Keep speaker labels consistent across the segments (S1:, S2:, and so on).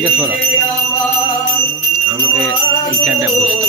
S1: জিজ্ঞেস করো। আমাকে এইখানটা বুঝতে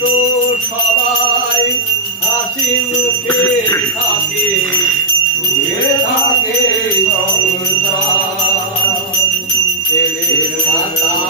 S2: তো সবাই হাসি মুখে থাকে
S3: থাকে সংসার।
S2: ছেলের মাতা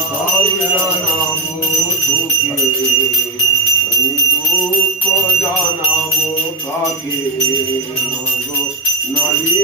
S3: পাইয়া নামো তোকে আমি দুঃখ জানাবো কাকে নারী